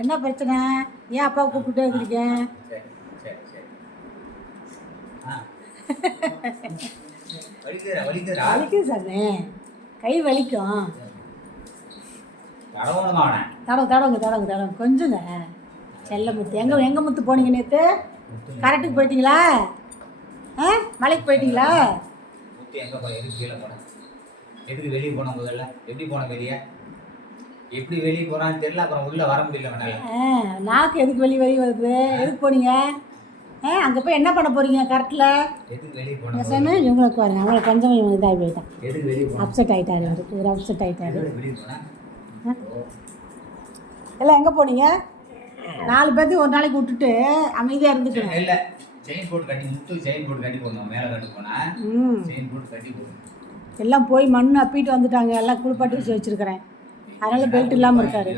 என்ன பிரச்சனை? ஏன் அப்பா கூப்பிட்டுட்டே இருக்கிறீங்க? வலிக்கும் சாமி, கை வலிக்கும். தடவுங்க கொஞ்சங்க. செல்ல முத்து எங்க முத்து போனீங்க நேற்று? கரெக்டுக்கு போயிட்டீங்களா? மலைக்கு போயிட்டீங்களா? எதுக்கு வெளியே போன? முதல்ல எப்படி போன? எப்படி வெளியே போறான்னு தெரியல. அப்புறம் உள்ள வர முடியல. நாக்கு எதுக்கு வெளியே வருது? எதுக்கு போனீங்க? அங்கே போய் என்ன பண்ண போறீங்க? கரெக்டில் எதுக்கு வெளியே போன? சொன்னா இவங்களுக்கு பாருங்க, அவங்களை கொஞ்சம் இதாகி போயிட்டான். எதுக்கு வெளியே போன? அப்செட் ஆகிட்டாரு. ஒரு அப்செட் ஆகிட்டாரு. வெளியே போனா எல்லாம் எங்கே போனீங்க? 4 பேர்த்தையும் ஒரு நாளைக்கு விட்டுட்டு அமைதியாக இருந்துக்கணும். இல்லை, செயின் போட்டு கட்டி முத்து செயின் போட்டு கட்டி போடணும். மேலே கட்டி போனா செயின் போட்டு கட்டி போடணும். எல்லாம் போய் மண் அப்பிட்டு வந்துட்டாங்க. எல்லாம் குளிப்பாட்டி வச்சுருக்கிறேன். அதனால பெல்ட் இல்லாமல் இருக்காரு.